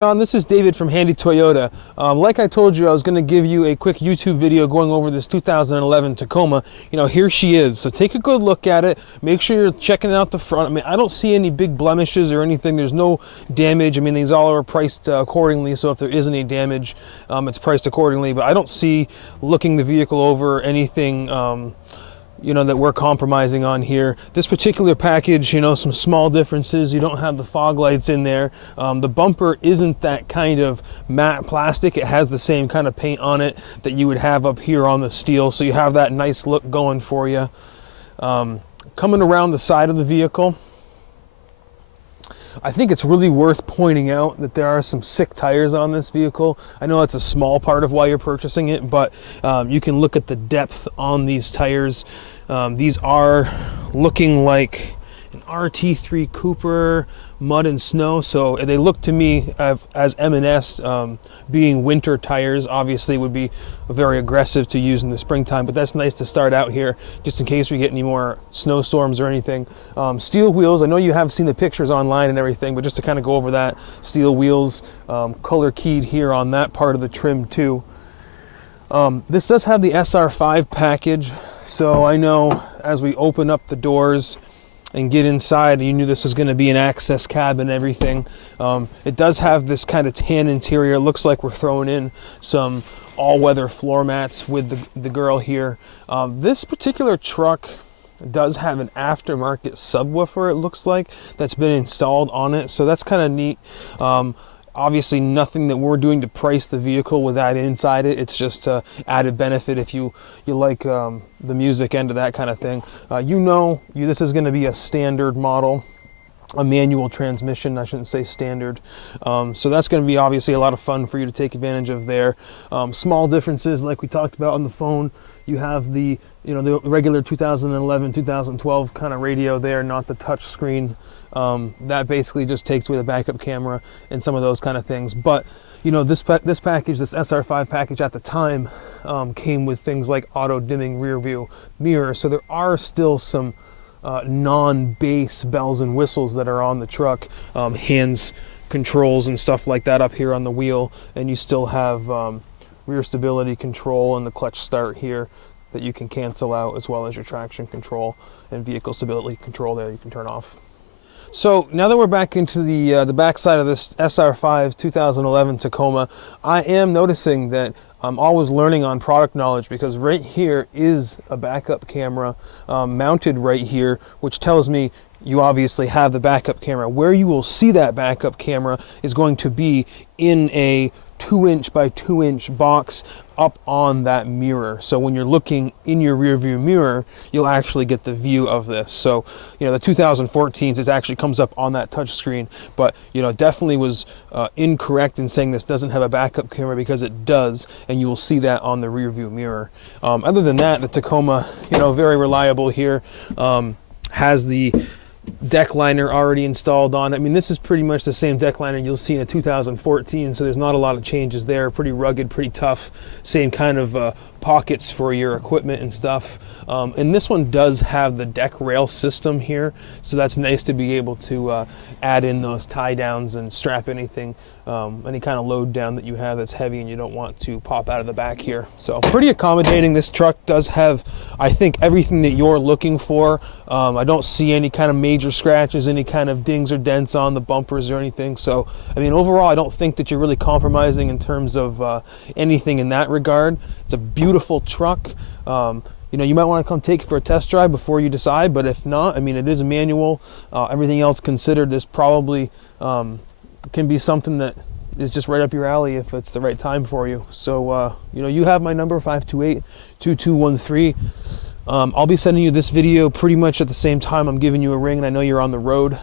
John, this is David from Handy Toyota. Like I told you, I was going to give you a quick YouTube video going over this 2011 Tacoma. Here she is. So take a good look at it. Make sure you're checking out the front. I mean, I don't see any big blemishes or anything. There's no damage. I mean, these all are priced accordingly. So if there is any damage, it's priced accordingly. But I don't see, looking the vehicle over, anything that we're compromising on here. This particular package, some small differences. You don't have the fog lights in there. The bumper isn't that kind of matte plastic. It has the same kind of paint on it that you would have up here on the steel. So you have that nice look going for you. Coming around the side of the vehicle, I think it's really worth pointing out that there are some sick tires on this vehicle. I know that's a small part of why you're purchasing it, but you can look at the depth on these tires. These are looking like an RT3 Cooper mud and snow, so they look to me as M&S being winter tires. Obviously would be very aggressive to use in the springtime, but that's nice to start out here just in case we get any more snowstorms or anything. Steel wheels, I know you have seen the pictures online and everything, but just to kind of go over that, steel wheels, color keyed here on that part of the trim too. This does have the SR5 package, so I know as we open up the doors and get inside, you knew this was going to be an access cab and everything. It does have this kind of tan interior. It looks like we're throwing in some all-weather floor mats with the girl here. This particular truck does have an aftermarket subwoofer, it looks like, that's been installed on it, so that's kind of neat. Obviously nothing that we're doing to price the vehicle with that inside it. It's just added benefit if you like the music end of that kind of thing. This is going to be a standard model, a manual transmission, I shouldn't say standard. So that's going to be obviously a lot of fun for you to take advantage of there. Small differences like we talked about on the phone. You have the regular 2011, 2012 kind of radio there, not the touch screen. That basically just takes away the backup camera and some of those kind of things. But this package, this SR5 package at the time, came with things like auto dimming rear view mirror. So there are still some non-bass bells and whistles that are on the truck, hands controls and stuff like that up here on the wheel, and you still have rear stability control and the clutch start here that you can cancel out, as well as your traction control and vehicle stability control there you can turn off. So now that we're back into the back side of this SR5 2011 Tacoma, I am noticing that I'm always learning on product knowledge, because right here is a backup camera mounted right here, which tells me you obviously have the backup camera. Where you will see that backup camera is going to be in a 2-inch by 2-inch box up on that mirror. So when you're looking in your rear view mirror, you'll actually get the view of this. So the 2014s, it actually comes up on that touch screen, but definitely was incorrect in saying this doesn't have a backup camera, because it does, and you will see that on the rear view mirror. Other than that, the Tacoma, very reliable here. Has the deck liner already installed on it. I mean, this is pretty much the same deck liner you'll see in a 2014, so there's not a lot of changes there. Pretty rugged, pretty tough, same kind of pockets for your equipment and stuff. And this one does have the deck rail system here, so that's nice to be able to add in those tie downs and strap anything, any kind of load down that you have that's heavy and you don't want to pop out of the back here. So pretty accommodating. This truck does have, I think, everything that you're looking for. I don't see any kind of major scratches, any kind of dings or dents on the bumpers or anything. So I mean, overall, I don't think that you're really compromising in terms of anything in that regard. It's a beautiful truck. You might want to come take it for a test drive before you decide, but if not, I mean, it is a manual. Everything else considered, this probably can be something that is just right up your alley if it's the right time for you. So you have my number, 528-2213. I'll be sending you this video pretty much at the same time I'm giving you a ring, and I know you're on the road.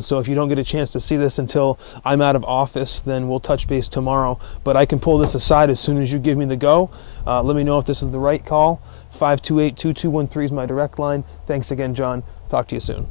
So if you don't get a chance to see this until I'm out of office, then we'll touch base tomorrow. But I can pull this aside as soon as you give me the go. Let me know if this is the right call. 528-2213 is my direct line. Thanks again, John. Talk to you soon.